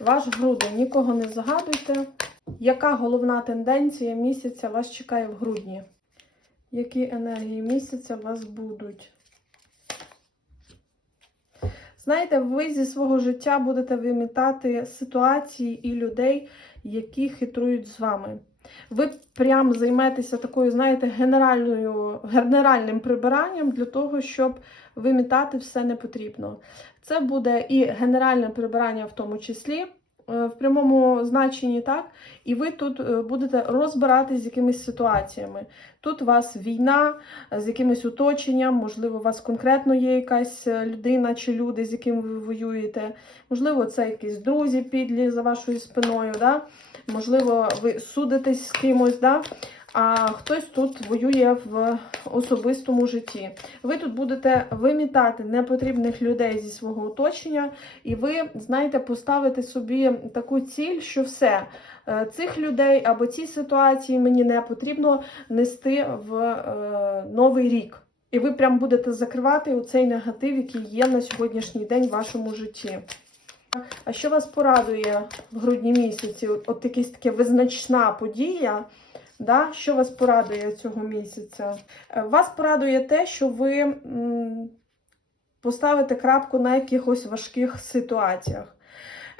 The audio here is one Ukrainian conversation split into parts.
Ваш грудень, нікого не загадуйте. Яка головна тенденція місяця вас чекає в грудні? Які енергії місяця вас будуть? Знаєте, ви зі свого життя будете вимітати ситуації і людей, які хитрують з вами. Ви прям займетеся такою, знаєте, генеральною, генеральним прибиранням для того, щоб вимітати все не потрібно. Це буде і генеральне прибирання в тому числі, е, в прямому значенні, так? І ви тут е, будете розбиратись з якимись ситуаціями. Тут у вас війна з якимось оточенням, можливо, у вас конкретно є якась е, людина чи люди, з якими ви воюєте. Можливо, це якісь друзі підлі за вашою спиною. Да? Можливо, ви судитесь з кимось. Да? А хтось тут воює в особистому житті. Ви тут будете вимітати непотрібних людей зі свого оточення, і ви, знаєте, поставите собі таку ціль, що все, е, цих людей або ці ситуації мені не потрібно нести в е, новий рік. І ви прям будете закривати оцей негатив, який є на сьогоднішній день в вашому житті. А що вас порадує в грудні місяці? От, якась така визначна подія. Да? Що вас порадує цього місяця? Е, Вас порадує те, що ви поставите крапку на якихось важких ситуаціях.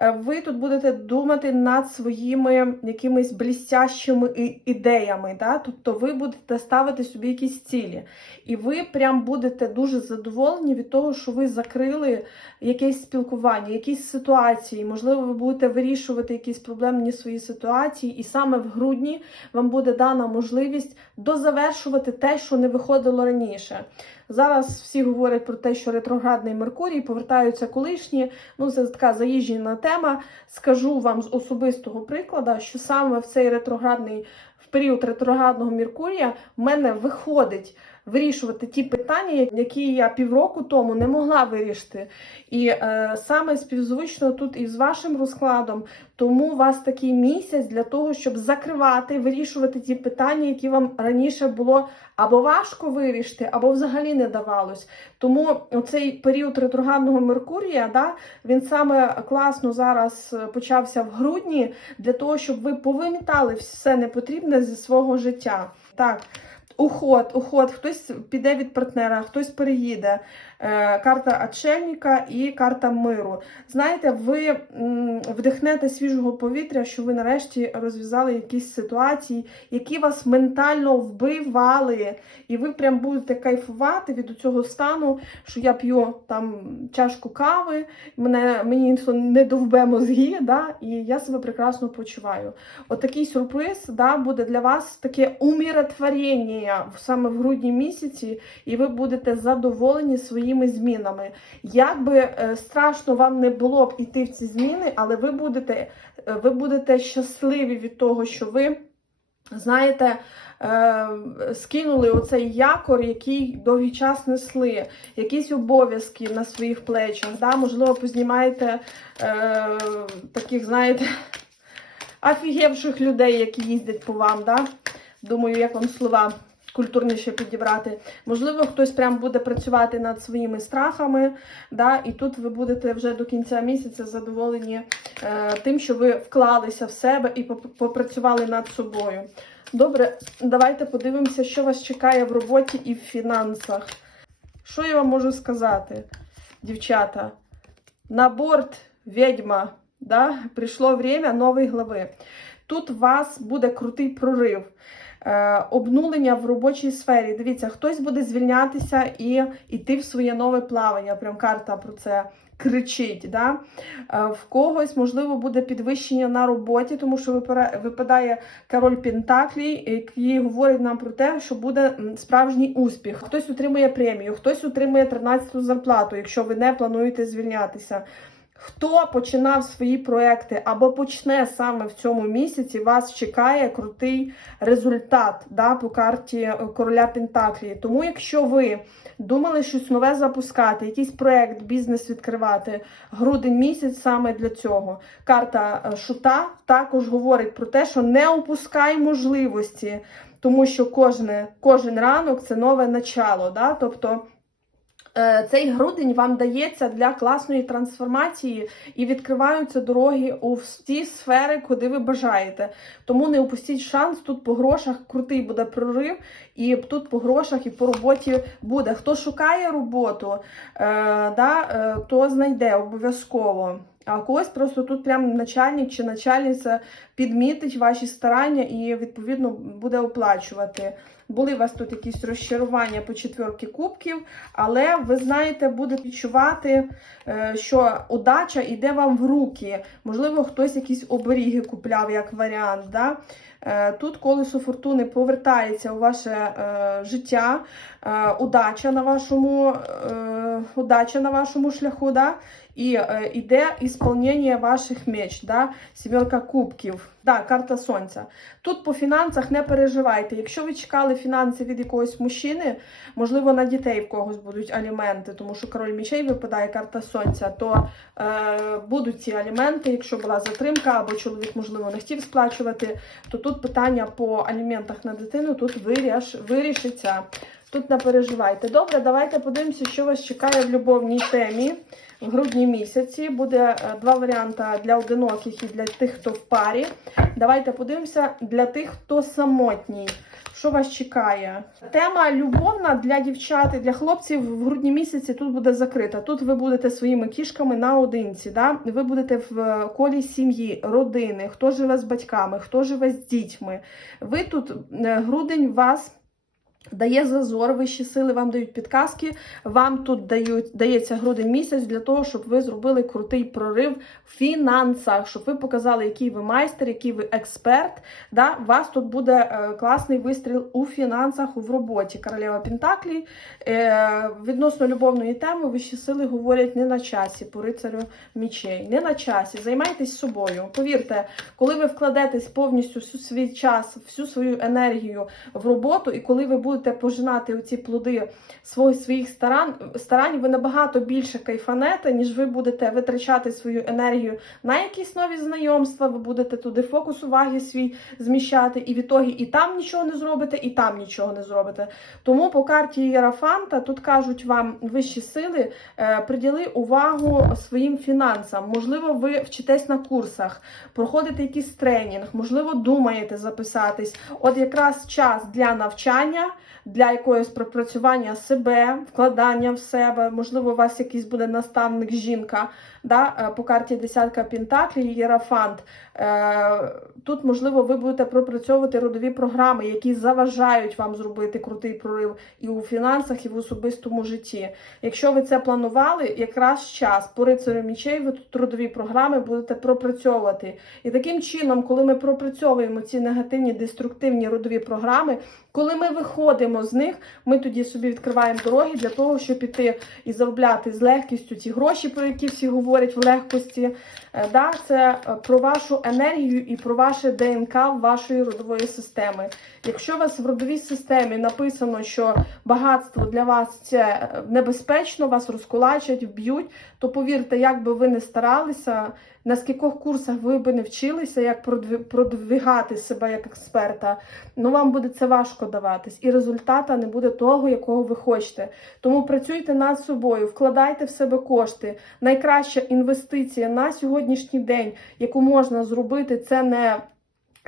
Е, Ви тут будете думати над своїми якимись блістящими ідеями, да? тобто ви будете ставити собі якісь цілі. І ви прям будете дуже задоволені від того, що ви закрили якесь спілкування, якісь ситуації. Можливо, ви будете вирішувати якісь проблемні свої ситуації, і саме в грудні вам буде дана можливість дозавершувати те, що не виходило раніше. Зараз всі говорять про те, що ретроградний Меркурій повертаються колишні. Ну, це така заїжджена тема. Скажу вам з особистого прикладу, що саме в цей ретроградний в період ретроградного Меркурія в мене виходить вирішувати ті питання, які я півроку тому не могла вирішити. І е, саме співзвучно тут із вашим розкладом, тому у вас такий місяць для того, щоб закривати, вирішувати ті питання, які вам раніше було або важко вирішити, або взагалі не давалось. Тому цей період ретроградного Меркурія, да, він саме класно зараз е, почався в грудні для того, щоб ви повимітали все непотрібне зі свого життя. Так. Уход, уход, хтось піде від партнера, хтось переїде. Е, карта Отшельника і карта миру. Знаєте, ви вдихнете свіжого повітря, що ви нарешті розв'язали якісь ситуації, які вас ментально вбивали. І ви прям будете кайфувати від цього стану, що я п'ю там чашку кави, мене, мені не довбе мозги, да, і я себе прекрасно почуваю. Отакий сюрприз да, буде для вас таке умиротворення саме в грудні місяці, і ви будете задоволені своїми змінами. Як би е, страшно вам не було б іти в ці зміни, але ви будете, е, ви будете щасливі від того, що ви. Знаєте, е, скинули оцей якор, який довгий час несли, якісь обов'язки на своїх плечах. Да? Можливо, познімаєте е, таких, знаєте, офігевших людей, які їздять по вам. Да? Думаю, як вам слова культурніше підібрати. Можливо, хтось прям буде працювати над своїми страхами, да? і тут ви будете вже до кінця місяця задоволені е, тим, що ви вклалися в себе і попрацювали над собою. Добре, давайте подивимося, що вас чекає в роботі і в фінансах. Що я вам можу сказати, дівчата? На борт відьма, да? прийшло время нової глави. Тут у вас буде крутий прорив. Е, обнулення в робочій сфері. Дивіться, хтось буде звільнятися і йти в своє нове плавання. Прям карта про це кричить. Да? Е, в когось, можливо, буде підвищення на роботі, тому що випадає король Пентаклі, який говорить нам про те, що буде справжній успіх. Хтось отримує премію, хтось отримує 13-ту зарплату, якщо ви не плануєте звільнятися. Хто починав свої проекти або почне саме в цьому місяці, вас чекає крутий результат да, по карті е, короля Пентаклі. Тому, якщо ви думали щось нове запускати, якийсь проект, бізнес відкривати, грудень місяць саме для цього. Карта е, шута також говорить про те, що не опускай можливості, тому що кожне, кожен ранок це нове начало. Да? Тобто Цей грудень вам дається для класної трансформації і відкриваються дороги у ті сфери, куди ви бажаєте. Тому не упустіть шанс. Тут по грошах крутий буде прорив, і тут по грошах і по роботі буде. Хто шукає роботу, е, да, е, то знайде обов'язково. А когось просто тут прям начальник чи начальниця підмітить ваші старання і відповідно буде оплачувати. Були у вас тут якісь розчарування по четверки кубків, але ви знаєте, будете відчувати, е, що удача йде вам в руки. Можливо, хтось якісь оберіги купляв як варіант. Да? Е, Тут колесо фортуни повертається у ваше е, життя, удача на вашому, удача на вашому шляху, да? і йде ісполнення ваших меч, да? сімерка кубків, да, карта сонця. Тут по фінансах не переживайте. Якщо ви чекали фінанси від якогось мужчини, можливо, на дітей в когось будуть аліменти, тому що король мечей випадає карта сонця, то е, будуть ці аліменти, якщо була затримка, або чоловік, можливо, не хотів сплачувати, то тут питання по аліментах на дитину тут виріш, вирішиться. Тут не переживайте. Добре, давайте подивимося, що вас чекає в любовній темі в грудні місяці. Буде е, два варіанти для одиноких і для тих, хто в парі. Давайте подивимося для тих, хто самотній. Що вас чекає? Тема любовна для дівчат і для хлопців в грудні місяці тут буде закрита. Тут ви будете своїми кішками наодинці. Да? Ви будете в колі сім'ї, родини, хто живе з батьками, хто живе з дітьми. Ви тут е, грудень вас. Дає зазор, вищі сили вам дають підказки. Вам тут дають, дається грудень місяць для того, щоб ви зробили крутий прорив в фінансах, щоб ви показали, який ви майстер, який ви експерт. Да? Вас тут буде е, класний вистріл у фінансах, в роботі. Королева Пентаклі. Е, відносно любовної теми, вищі сили говорять не на часі, по рицарю мічей. Не на часі. Займайтесь собою. Повірте, коли ви вкладетесь повністю всю свій час, всю свою енергію в роботу, і коли ви будете пожинати оці плоди свої, своїх старань, старань, ви набагато більше кайфанете, ніж ви будете витрачати свою енергію на якісь нові знайомства, ви будете туди фокус уваги свій зміщати, і в ітогі і там нічого не зробите, і там нічого не зробите. Тому по карті Єрафанта тут кажуть вам вищі сили, е, приділи увагу своїм фінансам. Можливо, ви вчитесь на курсах, проходите якийсь тренінг, можливо, думаєте записатись. От якраз час для навчання, для якогось пропрацювання себе, вкладання в себе. Можливо, у вас якийсь буде наставник жінка. Да? е, По карті десятка Пентаклі, Єрафант. Е, Тут, можливо, ви будете пропрацьовувати родові програми, які заважають вам зробити крутий прорив і у фінансах, і в особистому житті. Якщо ви це планували, якраз час по рицарю мічей ви тут родові програми будете пропрацьовувати. І таким чином, коли ми пропрацьовуємо ці негативні деструктивні родові програми, коли ми виходимо з них, ми тоді собі відкриваємо дороги для того, щоб піти і заробляти з легкістю ці гроші, про які всі говорять в легкості. Е, Да, це е, про вашу енергію і про ваше ДНК вашої родової системи. Якщо у вас в родовій системі написано, що багатство для вас це е, небезпечно, вас розкулачать, вб'ють, то повірте, як би ви не старалися, на скількох курсах ви би не вчилися, як продвигати себе як експерта, ну вам буде це важко даватись, і результата не буде того, якого ви хочете. Тому працюйте над собою, вкладайте в себе кошти. Найкраща інвестиція на сьогоднішній день, яку можна зробити, це не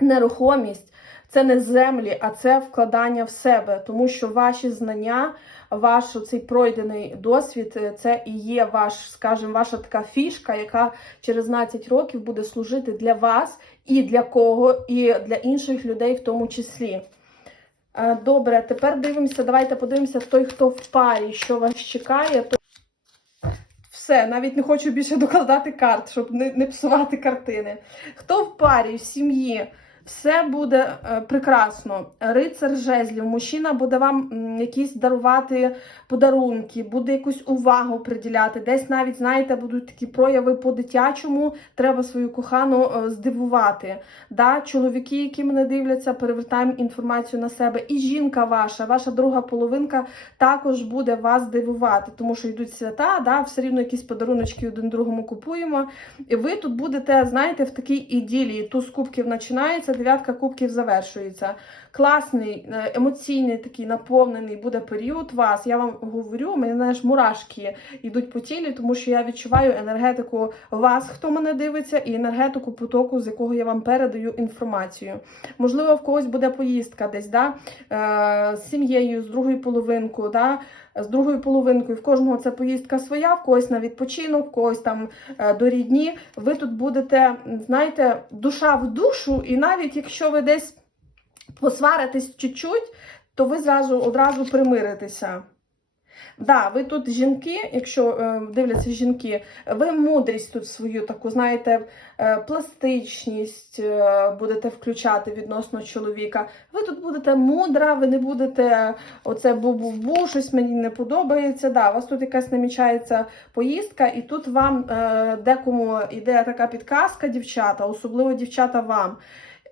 нерухомість. Це не землі, а це вкладання в себе, тому що ваші знання, ваш цей пройдений досвід, е, це і є ваш, скажімо, ваша така фішка, яка через 12 років буде служити для вас і для кого, і для інших людей в тому числі. Е, Добре, тепер дивимося. Давайте подивимося, той, хто в парі, що вас чекає. То... Все, навіть не хочу більше докладати карт, щоб не, не псувати картини. Хто в парі, в сім'ї? Все буде е, прекрасно. Рицар жезлів, мужчина буде вам якісь дарувати подарунки, буде якусь увагу приділяти. Десь навіть, знаєте, будуть такі прояви по-дитячому, треба свою кохану е, здивувати. Да? Чоловіки, які мене дивляться, перевертаємо інформацію на себе. І жінка ваша, ваша друга половинка також буде вас дивувати, тому що йдуть свята, да? все рівно якісь подаруночки один другому купуємо. І ви тут будете, знаєте, в такій іділії. Туз кубків починається, дев'ятка кубків завершується. Класний, е, емоційний, такий наповнений буде період вас. Я вам говорю, мене знаєш, мурашки йдуть по тілі, тому що я відчуваю енергетику вас, хто мене дивиться, і енергетику потоку, з якого я вам передаю інформацію. Можливо, в когось буде поїздка десь, да? е, з сім'єю, з другою половинкою, да? з другою половинкою. В кожного це поїздка своя, в когось на відпочинок, в когось там е, до рідні. Ви тут будете, знаєте, душа в душу, і навіть якщо ви десь посваритесь чуть-чуть, то ви зразу одразу примиритеся. Да, ви тут жінки, якщо е, дивляться жінки, ви мудрість тут свою таку, знаєте, е, пластичність е, будете включати відносно чоловіка. Ви тут будете мудра, ви не будете оце бу-бу-бу, щось мені не подобається. Да, у вас тут якась намічається поїздка, і тут вам е, декому йде така підказка, дівчата, особливо дівчата вам.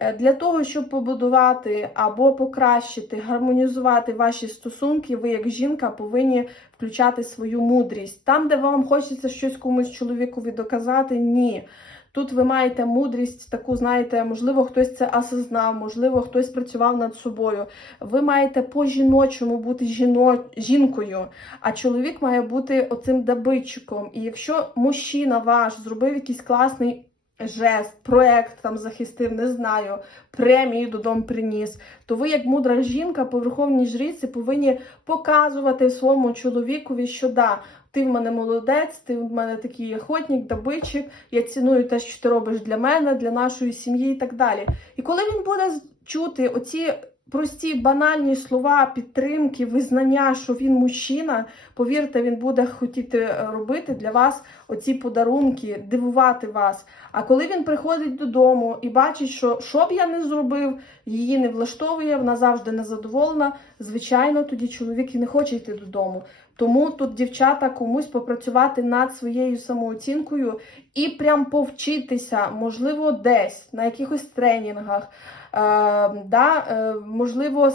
Е, Для того, щоб побудувати або покращити, гармонізувати ваші стосунки, ви як жінка повинні включати свою мудрість. Там, де вам хочеться щось комусь чоловікові доказати, ні. Тут ви маєте мудрість, таку, знаєте, можливо, хтось це осознав, можливо, хтось працював над собою. Ви маєте по-жіночому бути жіно... жінкою, а чоловік має бути оцим добитчиком. І якщо мужчина ваш зробив якийсь класний жест, проект там захистив, не знаю, премію додому приніс, то ви, як мудра жінка, по верховній жріці повинні показувати своєму чоловікові, що да, ти в мене молодець, ти в мене такий охотник, добитчик, я ціную те, що ти робиш для мене, для нашої сім'ї і так далі. І коли він буде чути оці прості банальні слова підтримки, визнання, що він мужчина, повірте, він буде хотіти е, робити для вас оці подарунки, дивувати вас. А коли він приходить додому і бачить, що що б я не зробив, її не влаштовує, вона завжди незадоволена, звичайно, тоді чоловік і не хоче йти додому. Тому тут дівчата комусь попрацювати над своєю самооцінкою і прям повчитися, можливо, десь на якихось тренінгах, е, да, е, можливо,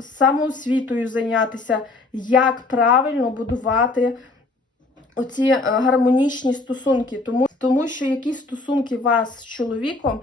самоосвітою зайнятися, як правильно будувати оці е, гармонічні стосунки. Тому, тому що які стосунки вас з чоловіком,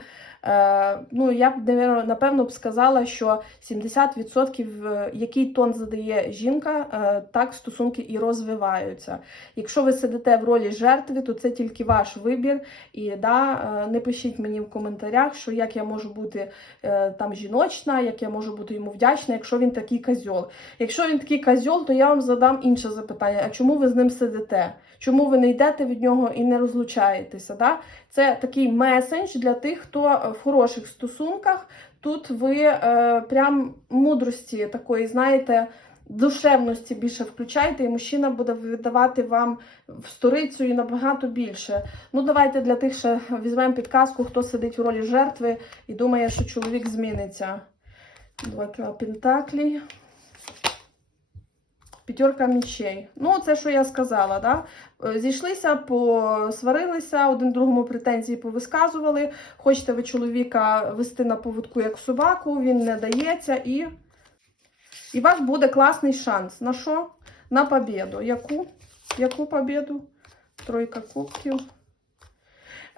ну я б напевно б сказала, що 70% е, який тон задає жінка, е, так стосунки і розвиваються. Якщо ви сидите в ролі жертви, то це тільки ваш вибір. І да, е, не пишіть мені в коментарях, що як я можу бути е, там жіночна, як я можу бути йому вдячна, якщо він такий козьол. Якщо він такий козьол, то я вам задам інше запитання: а чому ви з ним сидите? Чому ви не йдете від нього і не розлучаєтеся? Да? Це такий месендж для тих, хто е, в хороших стосунках. Тут ви е, прям мудрості такої, знаєте, душевності більше включаєте, і мужчина буде видавати вам в сторицю і набагато більше. Ну, давайте для тих ще візьмемо підказку, хто сидить в ролі жертви і думає, що чоловік зміниться. Двойка пентаклей. П'ятерка мічей. Ну, це що я сказала, да? Е, Зійшлися, посварилися, один другому претензії повисказували. Хочете ви чоловіка вести на поводку як собаку, він не дається і. І у вас буде класний шанс. На що? На побіду. Яку? Яку побіду? Тройка кубків.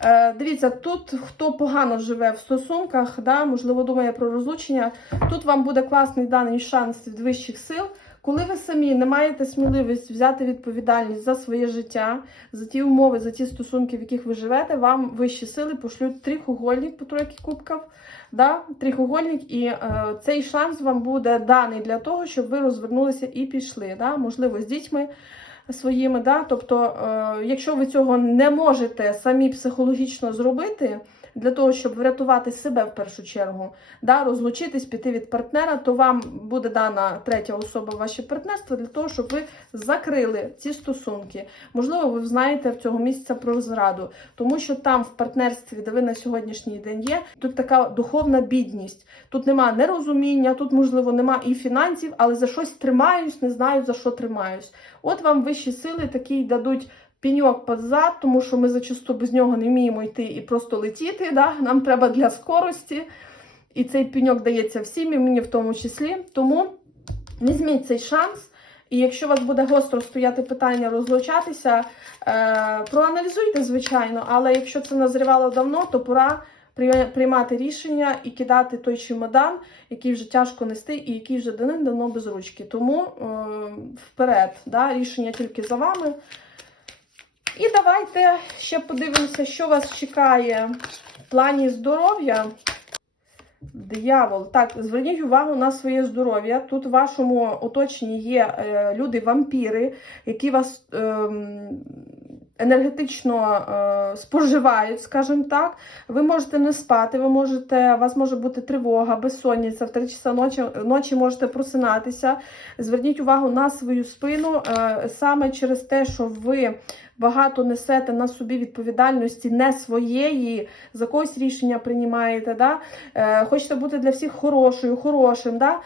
Е, дивіться, тут хто погано живе в стосунках, да, можливо, думає про розлучення. Тут вам буде класний даний шанс від вищих сил. Коли ви самі не маєте сміливість взяти відповідальність за своє життя, за ті умови, за ті стосунки, в яких ви живете, вам вищі сили пошлють трихугольник по тройки кубків, да? трихугольник, і е, цей шанс вам буде даний для того, щоб ви розвернулися і пішли. Да? Можливо, з дітьми своїми. Да? Тобто, е, якщо ви цього не можете самі психологічно зробити, для того, щоб врятувати себе в першу чергу, да, розлучитись, піти від партнера, то вам буде дана третя особа ваше партнерство для того, щоб ви закрили ці стосунки. Можливо, ви знаєте в цього місяця про зраду, тому що там в партнерстві, де ви на сьогоднішній день є, тут така духовна бідність. Тут нема нерозуміння, тут, можливо, нема і фінансів, але за щось тримаюсь, не знаю за що тримаюсь. От вам вищі сили такі дадуть піньок позад, тому що ми зачасту без нього не вміємо йти і просто летіти. Да? Нам треба для скорості. І цей піньок дається всім, і мені в тому числі. Тому візьміть цей шанс. І якщо у вас буде гостро стояти питання розлучатися, е, проаналізуйте, звичайно, але якщо це назрівало давно, то пора приймати рішення і кидати той чемодан, який вже тяжко нести і який вже давним-давно без ручки. Тому е, вперед, да, рішення тільки за вами. І давайте ще подивимося, що вас чекає в плані здоров'я. Диявол. Так, зверніть увагу на своє здоров'я. Тут в вашому оточенні є е, люди-вампіри, які вас ем, енергетично е, споживають, скажімо так. Ви можете не спати, ви можете, у вас може бути тривога, безсонниця, в 3 часа ночі, ночі можете просинатися. Зверніть увагу на свою спину е, саме через те, що ви багато несете на собі відповідальності не своєї, за когось рішення приймаєте. Да? Е, хочете бути для всіх хорошою, хорошим. Да?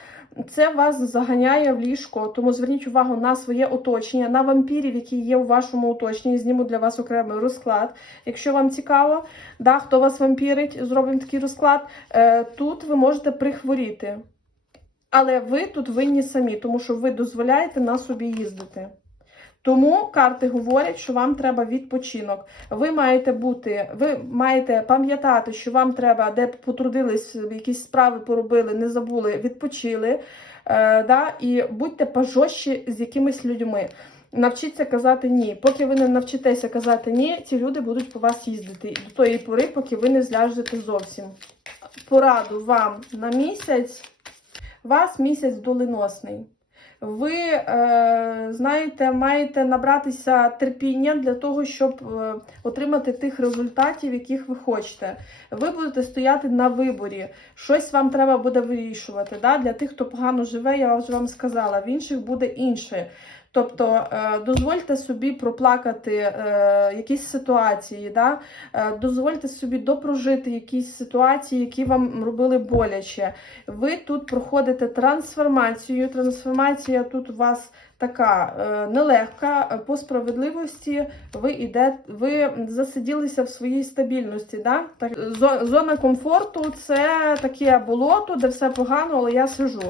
Це вас заганяє в ліжко, тому зверніть увагу на своє оточення, на вампірів, які є у вашому оточенні. Зніму для вас окремий розклад. Якщо вам цікаво, да, хто вас вампірить, зробимо такий розклад. Е, тут ви можете прихворіти. Але ви тут винні самі, тому що ви дозволяєте на собі їздити. Тому карти говорять, що вам треба відпочинок. Ви маєте бути, ви маєте пам'ятати, що вам треба, де потрудились, якісь справи поробили, не забули, відпочили. Е, да, і будьте пожорстчі з якимись людьми. Навчіться казати ні. Поки ви не навчитеся казати ні, ці люди будуть по вас їздити до тої пори, поки ви не зляжете зовсім. Пораду вам на місяць. Вас місяць доленосний. Ви е, знаєте, маєте набратися терпіння для того, щоб е, отримати тих результатів, яких ви хочете. Ви будете стояти на виборі. Щось вам треба буде вирішувати. Да? Для тих, хто погано живе, я вже вам сказала, в інших буде інше. Тобто е, дозвольте собі проплакати е, якісь ситуації, да? е, дозвольте собі допрожити якісь ситуації, які вам робили боляче. Ви тут проходите трансформацію. Трансформація тут у вас така е, нелегка. По справедливості ви іде, ви засиділися в своїй стабільності. Да? Так, зо- зона комфорту це таке болото, де все погано, але я сижу.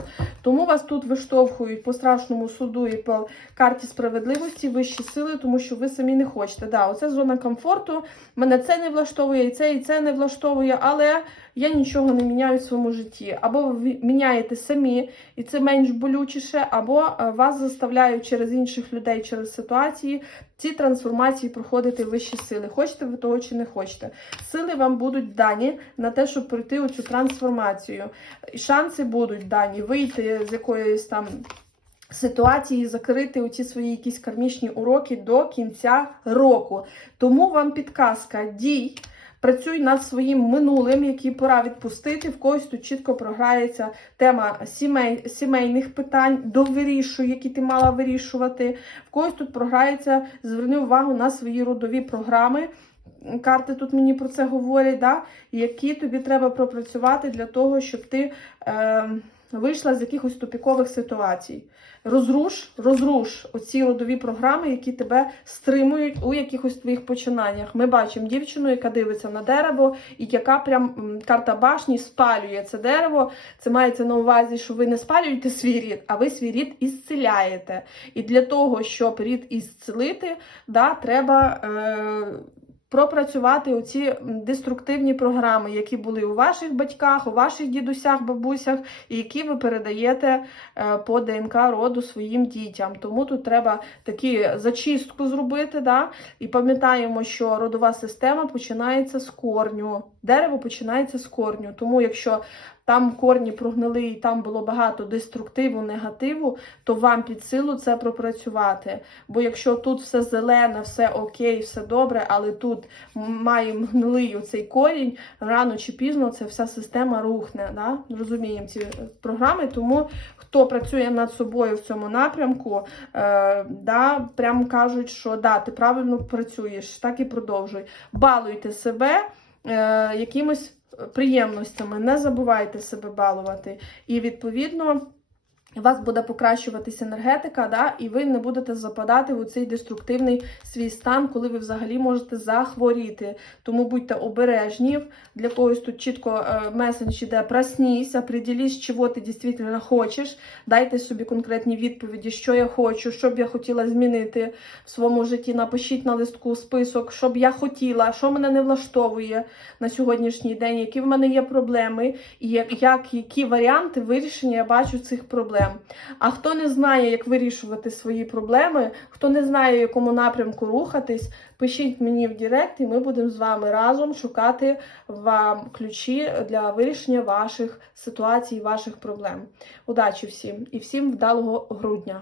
Тому вас тут виштовхують по страшному суду і по карті справедливості вищі сили, тому що ви самі не хочете. Да, оце зона комфорту. Мене це не влаштовує, і це, і це не влаштовує, але я нічого не міняю в своєму житті. Або ви міняєте самі, і це менш болючіше, або е, вас заставляють через інших людей, через ситуації ці трансформації проходити вищі сили. Хочете ви того чи не хочете. Сили вам будуть дані на те, щоб пройти оцю трансформацію. І шанси будуть дані вийти з якоїсь там. Ситуації закрити оці свої якісь кармічні уроки до кінця року. Тому вам підказка дій. Працюй над своїм минулим, який пора відпустити. В когось тут чітко програється тема сімей, сімейних питань, довирішуй, які ти мала вирішувати. В когось тут програється, зверни увагу на свої родові програми. Карти тут мені про це говорять, да? які тобі треба пропрацювати для того, щоб ти е, вийшла з якихось тупікових ситуацій. Розруш, розруш оці родові програми, які тебе стримують у якихось твоїх починаннях. Ми бачимо дівчину, яка дивиться на дерево, і яка прям карта башні спалює це дерево. Це мається на увазі, що ви не спалюєте свій рід, а ви свій рід ісцеляєте. І для того, щоб рід ісцелити, да, треба. Е, пропрацювати оці деструктивні програми, які були у ваших батьках, у ваших дідусях, бабусях, і які ви передаєте е, по ДНК роду своїм дітям. Тому тут треба такі зачистку зробити. Да? І пам'ятаємо, що родова система починається з корню. Дерево починається з корню. Тому якщо там корні прогнили і там було багато деструктиву, негативу, то вам під силу це пропрацювати. Бо якщо тут все зелене, все окей, все добре, але тут має гнилий оцей корінь, рано чи пізно ця вся система рухне. Да? Розуміємо ці програми, тому хто працює над собою в цьому напрямку, е, да, прям кажуть, що да, ти правильно працюєш, так і продовжуй. Балуйте себе е, якимось приємностями, не забувайте себе балувати. І відповідно. У вас буде покращуватись енергетика, да, і ви не будете западати в цей деструктивний свій стан, коли ви взагалі можете захворіти. Тому будьте обережні. Для когось тут чітко е, месендж іде проснись, определись, чого ти дійсно хочеш. Дайте собі конкретні відповіді, що я хочу, що б я хотіла змінити в своєму житті. Напишіть на листку список, що б я хотіла, що мене не влаштовує на сьогоднішній день, які в мене є проблеми, і як, як які варіанти вирішення я бачу цих проблем. А хто не знає, як вирішувати свої проблеми, хто не знає, в якому напрямку рухатись, пишіть мені в Директ, і ми будемо з вами разом шукати вам ключі для вирішення ваших ситуацій, ваших проблем. Удачі всім і всім вдалого грудня!